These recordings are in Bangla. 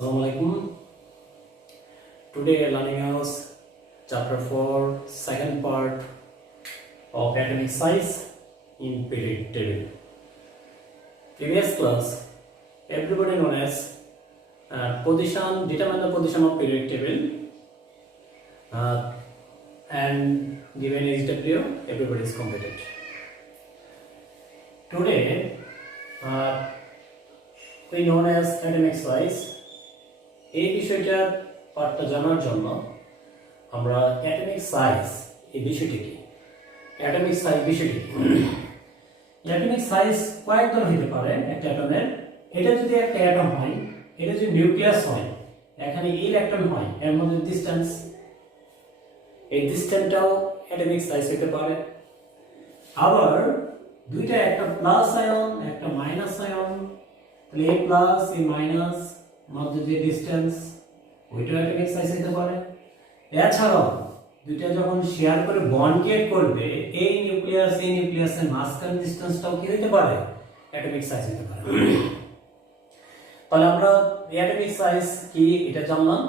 Assalamualaikum. Today we are learning about chapter 4, second part of atomic size in periodic table. Previous class, everybody known as determine the position of periodic table and given HW, everybody is completed. Today, we known as atomic size. এই বিষয়টার পার্টটা জানার জন্য আমরা অ্যাটমিক সাইজ এই বিষয়টি কি অ্যাটমিক সাইজ বিষয়টি অ্যাটমিক সাইজ কয়েক ধরনের হতে পারে একটা অ্যাটমের। এটা যদি একটা অ্যাটম হয়, এটা যদি নিউক্লিয়াস হয়, এখানে ইলেকট্রন হয়, এর মধ্যে ডিসটেন্স, এই ডিসটেন্সটাও অ্যাটমিক সাইজ হতে পারে। আবার দুইটা, একটা প্লাস আয়ন একটা মাইনাস আয়ন, তাহলে এ প্লাস এ মাইনাস মধ্যে যে ডিসটেন্স ওইটা অ্যাটমিক সাইজ হতে পারে। এছাড়াও দুইটা যখন শেয়ার করে বন্ড ক্রিয়েট করবে, এই নিউক্লিয়াসের মাঝখানে ডিসটেন্সটাও কি হতে পারে, অ্যাটমিক সাইজ হতে পারে। তাহলে আমরা অ্যাটমিক সাইজ কি এটা জানলাম।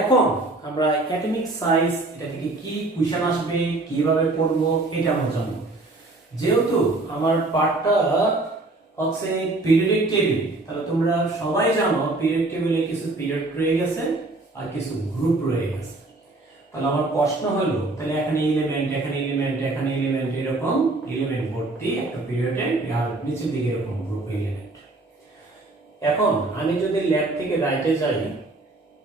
এখন আমরা অ্যাটমিক সাইজ এটা থেকে কি কোশ্চেন আসবে, কিভাবে পড়বো, এটা আমরা জানবো। যেহেতু আমার পার্টটা হচ্ছে পিরিয়ডিক টেবিল, তাহলে তোমরা সবাই জানো পিরিয়ড টেবিলে কিছু পিরিয়ড রয়ে গেছে আর কিছু গ্রুপ রয়ে গেছে। তাহলে আমার প্রশ্ন হলো, তাহলে এখানে এলিমেন্ট এরকম এলিমেন্ট ভর্তি একটা পিরিয়ডে, আর নিচের দিকে এরকম গ্রুপ এলিমেন্ট। এখন আমি যদি লেফট থেকে রাইটে যাই,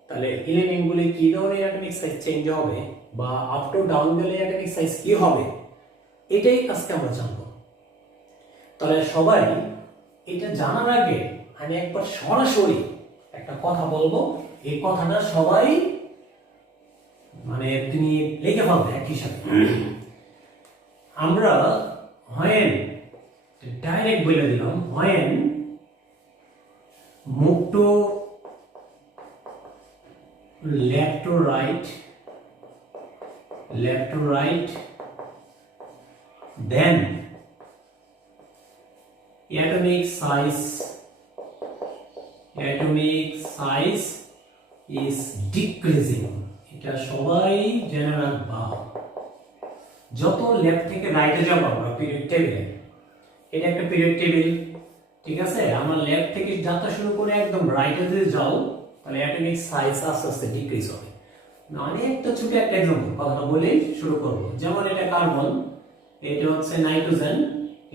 তাহলে এলিমেন্টগুলি কি ধরনের অ্যাটমিক সাইজ চেঞ্জ হবে, বা আপ টু ডাউন গেলে অ্যাটমিক সাইজ কি হবে, এটাই আজকে আমরা জানবো। তাহলে সবাই এটা জানার আগে আমি একবার সরাসরি একটা কথা বলবো, এই কথাটা সবাই তুমি লিখে ফেলবে এক হিসাবে। আমরা when ডাইরেক্ট বলে দিলাম, when move to left to right, then atomic size is decreasing. এটা সবাই জেনে রাখবা। যত লেফট থেকে রাইটে যাব আমরা পিরিয়ড টেবিলে, এটা একটা পিরিয়ড টেবিল, ঠিক আছে। আমরা লেফট থেকে যাত্রা শুরু করে একদম রাইটে যদি যাও, তাহলে অ্যাটমিক সাইজ আস্তে আস্তে ডিক্রিজ হবে। অনেকটা ছোট একটা এক্সাম্পল কথা বলে শুরু করব। যেমন এটা কার্বন, এটা হচ্ছে নাইট্রোজেন,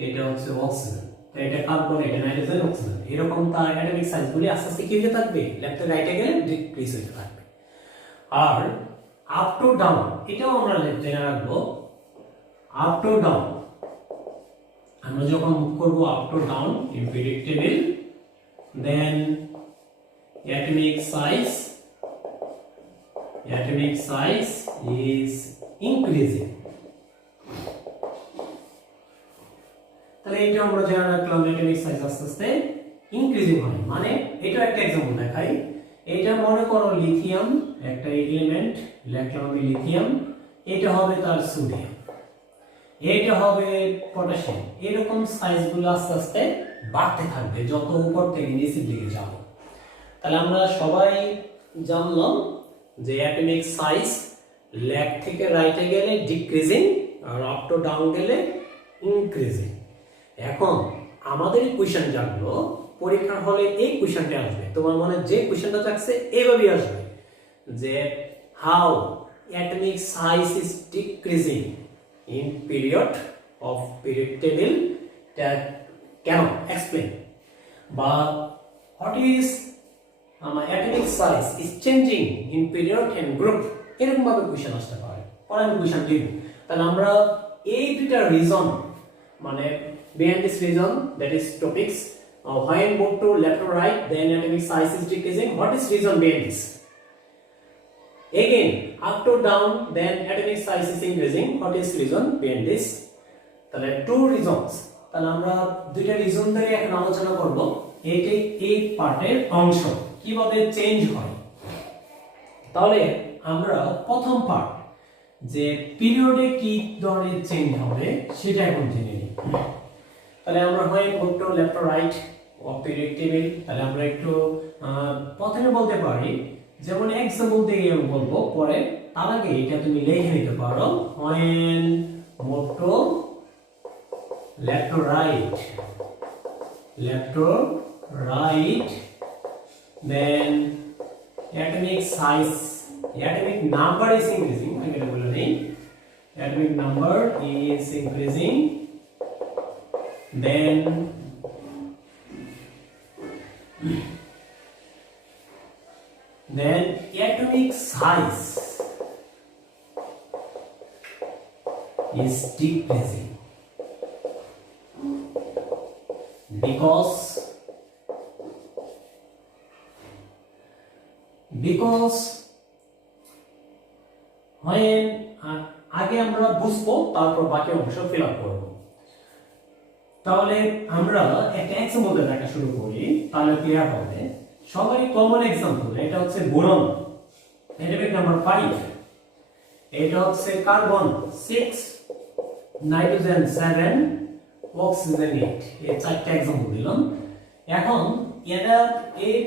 এটা হচ্ছে অক্সিজেন। এটা কার্বন, এটা নাইট্রোজেন, অক্সিজেন, এরকম তার অ্যাটমিক সাইজগুলি আস্তে আস্তে কি হতে থাকবে, লেফট থেকে রাইটে গেলে ডিক্রিজ হতে থাকবে। আর আপ টু ডাউন, এটাও আমরা জেনে রাখবো। আপ টু ডাউন আমরা যখন মুভ করব up to down in period table, then atomic size is increasing. তাহলে এটা আমরা জানা রাখলাম, অ্যাটমিক সাইজ আস্তে আস্তে ইনক্রিজিং হয়। মানে এটা একটা एग्जांपल দেখাই। এটা মনে করো লিথিয়াম একটা এলিমেন্ট, লিখলাম আমি লিথিয়াম, এটা হবে তার সোডিয়াম, এটা হবে পটাশিয়াম। এরকম সাইজগুলো আস্তে আস্তে বাড়তে থাকবে যত উপর থেকে নিচের দিকে যাব। তাহলে আমরা সবাই জানলাম যে অ্যাটমিক সাইজ লেফট থেকে রাইটে গেলে ডিক্রিজিং, আর আপ টু ডাউন গেলে ইনক্রিজিং। এখন আমাদের কোশ্চেন জানলো, পরীক্ষার হলে এই কোশ্চেনটা আসবে, তোমার মনে যে কোশ্চেনটা থাকছে এইভাবেই আসবে যে how atomic size is decreasing in period of period table, কেন এক্সপ্লেন, বা what is atomic size is changing in period and group, এরকম ভাবে কোশ্চেন আসতে পারে। পরে আমি কোশ্চেন দিব। তাহলে আমরা এই দুইটা reason, behind this reason, that is topics, when move to left to right, then atomic size is decreasing. What is reason behind this? Again, up to down, then atomic size is increasing. What is reason behind this? তাহলে two reasons. তাহলে আমরা দুইটা রিজন ধরে এখন আলোচনা করব। এটাই এই পার্টের অংশ, কিভাবে চেঞ্জ হয়। তাহলে আমরা প্রথম পার্ট, যে পিরিয়ডে কি ধরনের চেঞ্জ হবে সেটা এখন জেনে নিই। তাহলে আমরা হয় move to left to right, of period table. তাহলে আমরা একটু প্রথমে বলতে পারি, যেমন এক্সাম্পল দিয়ে আমি বলবো পরে, তার আগে এটা তুমি লিখে নিতে পারো, when motto left to right, then atomic size, atomic number is increasing, আমি এটা বলে নেই, atomic number is increasing, then atomic size is decreasing because when আগে আমরা বুঝবো তারপর বাকি অংশ ফিল আপ করব। তাহলে আমরা একটা এক্সাম্পল দিয়ে দেখা শুরু করি, তাহলে ক্লিয়ার হবে। সবারই কমন এক্সাম্পল, এটা হচ্ছে বোরন, এটমিক নাম্বার 5, এটা হচ্ছে কার্বন 6, নাইট্রোজেন 7, অক্সিজেন 8। এই চারটি এক্সাম্পল দিলাম। এখন এটা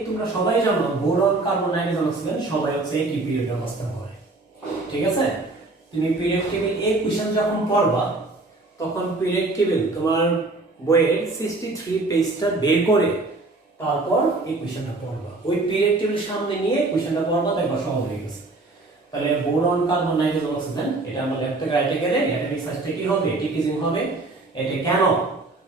তোমরা সবাই জানো, বোরন, কার্বন, নাইট্রোজেন, অক্সিজেন সবাই হচ্ছে একই পিরিয়ডে অবস্থান করে, ঠিক আছে? তুমি পিরিয়ড টেবিল এই কোশ্চেন যখন পড়বা, তখন পিরিয়ড টেবিল তোমার বইয়ের 63 পেজটা বের করে তারপর এই কোশ্চেনটা পড়বা। ওই পিরিয়ড টেবিল সামনে নিয়ে কোশ্চেনটা পড়বা, দেখবা সহজ হয়ে গেছে। তাহলে বোরন, কার্বন, নাইট্রোজেন, অক্সিজেন, এটা আমরা লেফট থেকে রাইটে গেলে অ্যাটমিক সাইজটা কি হবে? ডিক্রিজিং হবে। এটা কেন?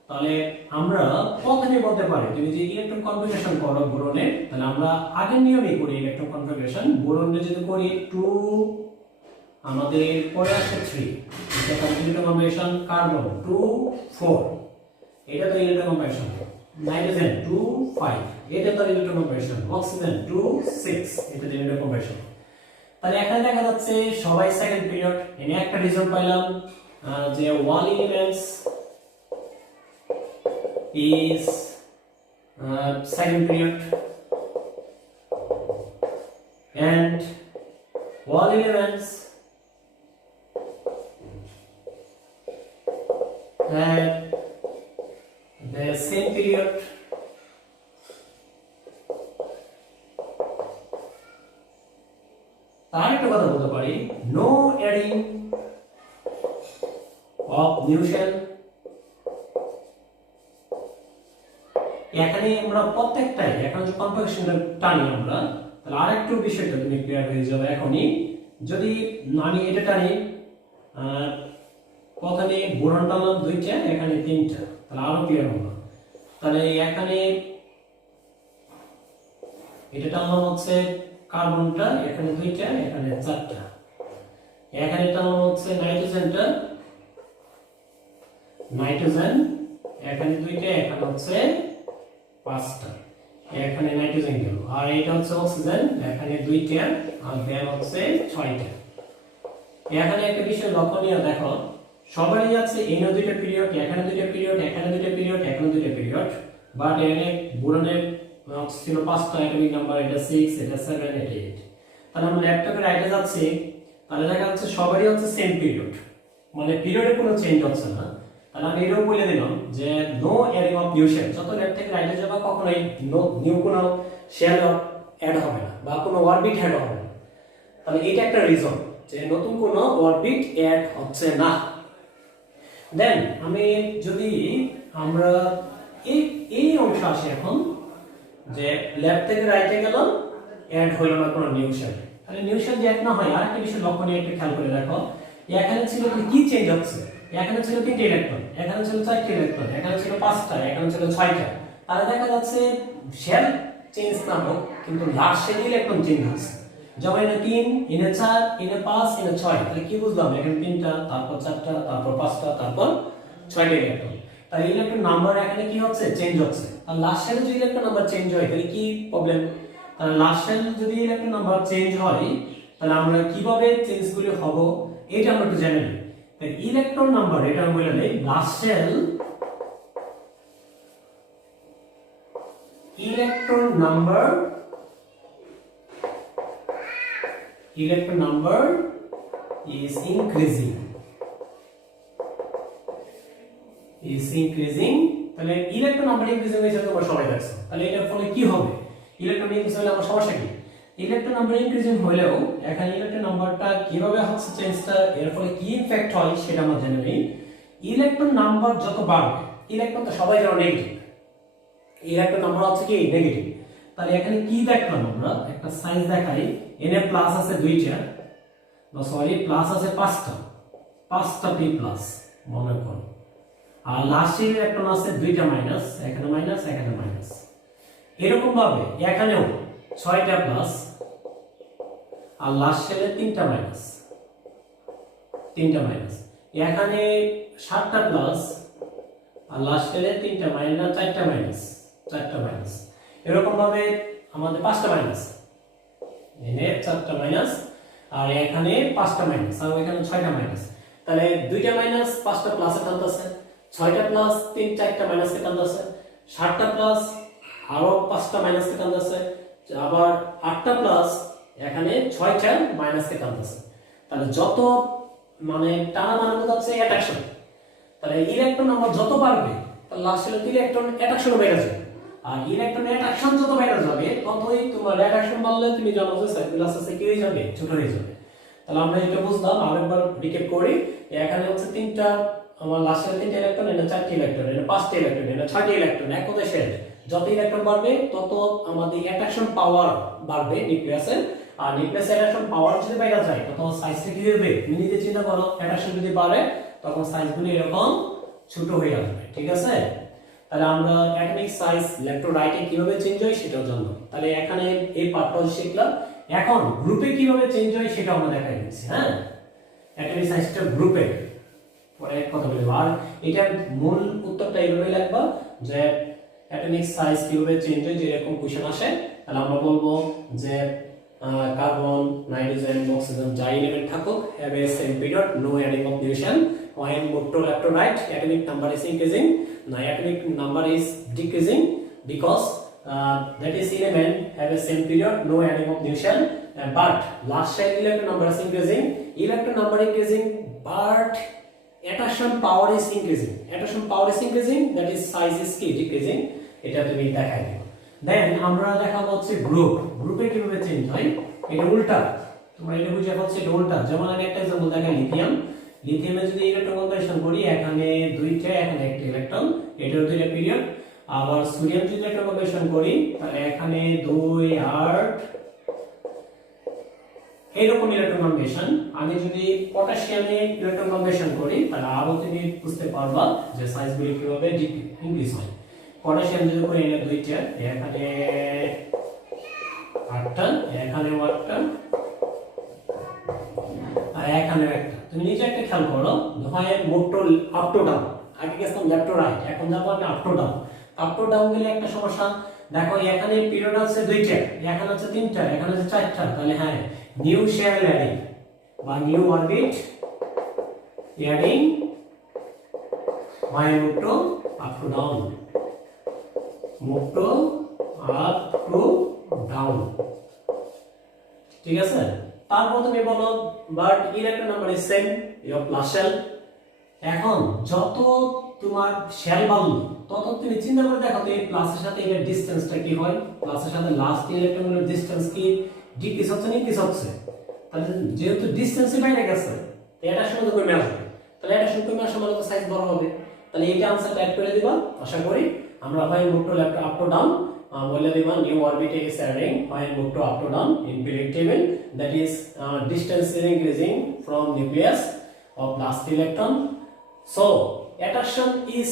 তাহলে আমরা প্রথমে বলতে পারি, তুমি যে ইলেকট্রন কনফিগারেশন করো বোরনের, তাহলে আমরা আগের নিয়মেই করি ইলেকট্রন কনফিগারেশন। বোরনে যদি করি 2, আমাদের পরে আসে 3, এটা ইলেকট্রন কনফিগারেশন। কার্বন 2, 4, এটা তো ইলেকট্রন কনফিগারেশন। নাইট্রোজেন 2, 5, এটা তো ইলেকট্রন কনফিগারেশন। অক্সিজেন 2, 6, এটা তো ইলেকট্রন কনফিগারেশন। তাহলে এখানে দেখা যাচ্ছে সবাই সেকেন্ড পিরিয়ড। এনে একটা রিজন পাইলাম যে all elements is second period and all elements have the same period তার একটা কথা বলতে পারি, no adding of new shell। এখানে আমরা প্রত্যেকটাই এখন যে কনফিগারেশনটা টানি আমরা, তাহলে আরেকটু বিষয়টা তুমি ক্লিয়ার হয়ে যাবে এখনই। যদি আমি এটা টানি, প্রথমে বোরন টানলাম 2টা, এখানে 3টা, তাহলে আরো ক্লিয়ার হলো। তাহলে এখানে এটা টানলাম হচ্ছে কার্বনটা, এখানে 2টা, এখানে 4টা। এখানে টানলাম হচ্ছে নাইট্রোজেনটা, নাইট্রোজেন এখানে 2টা, এখানে হচ্ছে 5টা, এখানে নাইট্রোজেন গেল। আর এটা হচ্ছে অক্সিজেন, এখানে 2টা, আর দেন হচ্ছে 6টা। এখানে একটা বিষয় লক্ষণীয়, দেখো সবারই আছে এখানে 2টা পিরিয়ড, এখানে 2টা পিরিয়ড, এখানে 2টা পিরিয়ড, এখানে 2টা পিরিয়ড, বাট এখানে বোরনের ছিল 5টা অ্যাটমিক নাম্বার, এটা 6, এটা 7, এটা 8। তাহলে আমরা লেফট থেকে রাইটে যাচ্ছি, তাহলে দেখা যাচ্ছে সবারই হচ্ছে সেম পিরিয়ড, মানে পিরিয়ডে কোনো চেঞ্জ হচ্ছে না। তাহলে আমি এটাও বলে দিলাম যে no adding of new shell, যত লেফট থেকে রাইটে যাবে কখনোই নিউ কোনো শেল অ্যাড হবে না বা কোনো অরবিট অ্যাড হবে না। তাহলে এটা একটা রিজন যে নতুন কোনো অরবিট অ্যাড হচ্ছে না। দেন আমি যদি আমরা এই অংশ আসি এখন, যে লেফট থেকে রাইটে গেলাম, অ্যাড হলো না কোনো নিউ শেল। তাহলে নিউ শেল যে অ্যাড না হয়, আরেকটা বিষয় লক্ষণীয় একটু খেয়াল করে দেখো, এখানে ছিল কি চেঞ্জ হচ্ছে, এখানে ছিল 3টে ইলেকট্রন, এখানে ছিল 4টে ইলেকট্রন, এখানে ছিল 5টা, এখানে ছিল 6টা। তাহলে দেখা যাচ্ছে শেল চেঞ্জ না হোক, কিন্তু লাস্ট শেল ইলেকট্রন চেঞ্জ হচ্ছে। যেমন এনে 3, এনে 4, এনে 5, এনে 6। তাহলে কি বুঝলাম? এখানে 3টা, তারপর 4টা, তারপর 5টা, তারপর 6টা ইলেকট্রন। তাহলে ইলেকট্রন নাম্বার এখানে কি হচ্ছে? চেঞ্জ হচ্ছে। আর লাস্ট শেলে যদি ইলেকট্রন নাম্বার চেঞ্জ হয়, তাহলে কি প্রবলেম? তাহলে লাস্ট শেল যদি ইলেকট্রন নাম্বার চেঞ্জ হয়, তাহলে আমরা কিভাবে চেঞ্জগুলো হবে এটা আমরা একটু জেনে নিই। তাই ইলেকট্রন নাম্বার এটা আমরা বলে দেই last shell electron number is increasing তাহলে ইলেকট্রন নাম্বার ইনক্রিজিং হয়েছে তোমরা সবাই দেখছো, তাহলে এটার ফলে কি হবে? ইলেকট্রন ইনক্রিজ হলে আমার সমস্যা কি? ইলেকট্রন নাম্বার ইনক্রিজিং হলেও এখানে ইলেকট্রন নাম্বারটা কিভাবে হচ্ছে চেঞ্জটা, এর ফলে কি ইফেক্ট হয় সেটা আমরা জেনে নিই। ইলেকট্রন নাম্বার যত বাড়বে, ইলেকট্রন তো সবাই জানো নেগেটিভ, ইলেকট্রন নাম্বার হচ্ছে কি নেগেটিভ, তাহলে এখানে কি দেখলাম আমরা একটা সাইজ দেখাই, Na প্লাস আছে দুইটা, না সরি প্লাস আছে পাঁচটা পি প্লাস মনে করো, আর লাস্টের ইলেকট্রন আছে দুইটা মাইনাস, এখানে মাইনাস এখানে মাইনাস। এরকম ভাবে এখানেও 6টা প্লাস আর লাস্ট শেলে 3টা মাইনাস, এখানে 7টা প্লাস আর লাস্ট শেলে 3টা মাইনাস, 4টা মাইনাস। এরকম ভাবে আমাদের 5টা মাইনাস, এনে 4টা মাইনাস আর এখানে 5টা মাইনাস আর এখানে 6টা মাইনাস। তাহলে 2টা মাইনাস 5টা প্লাসে টানতেছে, 6টা প্লাস 4টা মাইনাসে টানতেছে, 7টা প্লাস আরো 5টা মাইনাসে টানতেছে, আবার 8টা প্লাস এখানে 6টা মাইনাসে টানতেছে। তাহলে যত মানে টানা মানে হচ্ছে অ্যাট্রাকশন, তাহলে ইলেকট্রন নাম্বার যত বাড়বে তাহলে লাস্টে ইলেকট্রন অ্যাট্রাকশন বেড়ে যাবে, আর ইলেকট্রন অ্যাট্রাকশন যত বেড়ে যাবে ততই তোমার অ্যাট্রাকশন বাড়লে তুমি জানো যে সার্কুলাস আছে কি হয়ে যাবে, ছোট হয়ে যাবে। তাহলে আমরা এটা বুঝলাম, আরেকবার রিক্যাপ করি। এখানে হচ্ছে 3টা আমার লাস্টের 3টা ইলেকট্রন, এটা 4টা ইলেকট্রন, এটা 5টা ইলেকট্রন, এটা 6টা ইলেকট্রন, এক কথায় শেল। যত ইলেকট্রন বাড়বে তত আমাদের অ্যাট্রাকশন পাওয়ার বাড়বে নিউক্লিয়াসের, আর নিউক্লিয়াস অ্যাট্রাকশন পাওয়ার যদি বেড়ে যায় তত সাইজটা কি হবে, তুমি নিজে চিন্তা করো, অ্যাট্রাকশন যদি বাড়ে তখন সাইজগুলো এরকম ছোট হয়ে আসবে, ঠিক আছে? তাহলে আমরা অ্যাটমিক সাইজ ইলেক্ট্রোলাইটে কিভাবে চেঞ্জ হয় সেটাও জানলাম। তাহলে এখানে এই পার্টটা শিখলাম, এখন গ্রুপে কিভাবে চেঞ্জ হয় সেটা আমরা দেখাই দিচ্ছি। হ্যাঁ, অ্যাটমিক সাইজটা গ্রুপে পরে কথা বলবো, আর এটার মূল উত্তরটা এইভাবে লিখবা যে অ্যাটমিক সাইজ কিভাবে চেঞ্জ হয়, যেরকম কোশ্চেন আসে তাহলে আমরা বলবো যে কার্বন, নাইট্রোজেন, অক্সিজেন যা এলিমেন্ট থাকুক have a same period, no adding of division. When electrolyte atomic number is increasing, the atomic number is decreasing because that is element have a same period, no adding of division. But last time electron number is increasing, but attraction power is increasing. Attraction power is increasing, that is size is decreasing. এটা তুমি দেখাই দিও। দেন আমরা দেখাবো হচ্ছে গ্রুপে কিভাবে চেঞ্জ হয়, এটা উল্টা, তোমরা এটা বুঝে পাচ্ছ এটা উল্টা। যেমন আমি একটা एग्जांपल দেখাই, লিথিয়ামে যদি ইলেকট্রন কনভার্সন করি, এখানে দুইটা এখানে একটা ইলেকট্রন, এটার দুইটা পিরিয়ড। আবার সোডিয়াম যদি ইলেকট্রন কনভার্সন করি তাহলে এখানে 2 8 এইরকম ইলেকট্রন কনভার্সন। আমি যদি পটাশিয়ামে ইলেকট্রন কনভার্সন করি তাহলে আরো তুমি বুঝতে পারবা যে সাইজগুলো কিভাবে ইনক্রিজ হয়। পটাশিয়াম যদি করে এনে দুইটা, এখানে 8টা, এখানে 8টা আর এখানে একটা। তুমি নিচে একটা খেয়াল করো, হয় মোটো আপ টু ডাউন, আগে গেছিলাম লেফট টু রাইট, এখন যাবো আমি up to down. Up to down গেলে একটা সমস্যা, দেখো এখানে পিরিয়ড আছে দুইটা, এখানে আছে 3টা, এখানে আছে 4টা, তাহলে হ্যাঁ নিউ শেল অ্যাডিং বা নিউ অরবিট অ্যাডিং হয় মোটো আপ টু ডাউন, মোটো আপ টু ডাউন, ঠিক আছে? তারপর তুমি বলো but electron number is same, your plus shell. এখন যত তোমার শেল বাড়লো তত তুমি চিন্তা করে দেখো তো এই প্লাসের সাথে এর ডিসটেন্সটা কি হয়, প্লাসের সাথে লাস্ট ইলেকট্রনের ডিসটেন্স কি ডিক্রিজ হচ্ছে না ইনক্রিজ হচ্ছে? তাহলে যেহেতু ডিসটেন্সই বাইরে গেছে তো এটা সঙ্গে কমে আসবে, তাহলে এটা সঙ্গে কমে আসলে তো সাইজ বড় হবে। তাহলে এইটা আনসারটা অ্যাড করে দিবা। আশা করি আমরা হয় মোটো লেফট আপ টু ডাউন বলে দিবা, new orbit is adding when move to up to down in periodic table, that is distance is increasing from nucleus of last electron, so attraction is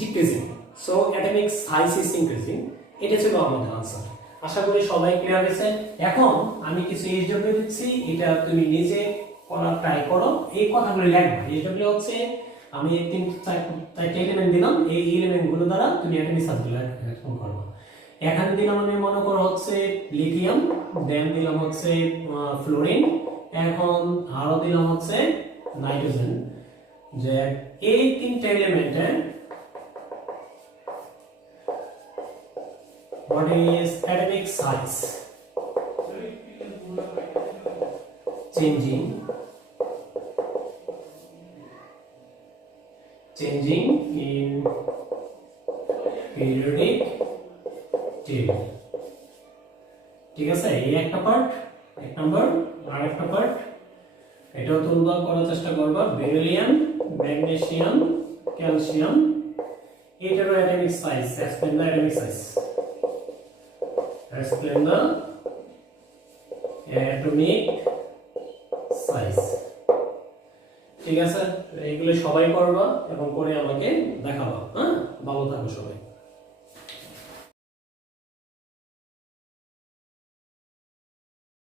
decreasing, so atomic size is increasing. এটা ছিল আমাদের আনসার। আশা করি সবাই ক্লিয়ার হয়েছে। এখন আমি কিছু এইচডব্লিউ দিচ্ছি, এটা তুমি নিজে করার ট্রাই করো, এই কথাগুলো লিখবা। এইচডব্লিউ হচ্ছে আমি 3-4টা এলিমেন্ট দিলাম, এই এলিমেন্ট গুলো দ্বারা তুমি অ্যাটমিক সাইজগুলো রিলেশন করবে। এখানে দিলাম আমি মনে করো হচ্ছে লিথিয়াম, দেন দিলাম হচ্ছে ফ্লোরিন, এখন আরো দিলাম হচ্ছে নাইট্রোজেন, যে এই 3টা এলিমেন্টের what is atomic size changing in periodic table. ঠিক আছে, এই একটা পার্ট, এক নাম্বার। আর একটা পার্ট এটাও তোমরা করার চেষ্টা করবা, বেরিলিয়াম, ম্যাগনেসিয়াম, ক্যালসিয়াম, এটারও atomic size, explain the atomic size, explain the atomic size. ঠিক আছে, এইগুলো সবাই করবা এবং করে আমাকে দেখাবা। হ্যাঁ, ভালো থাকো সবাই।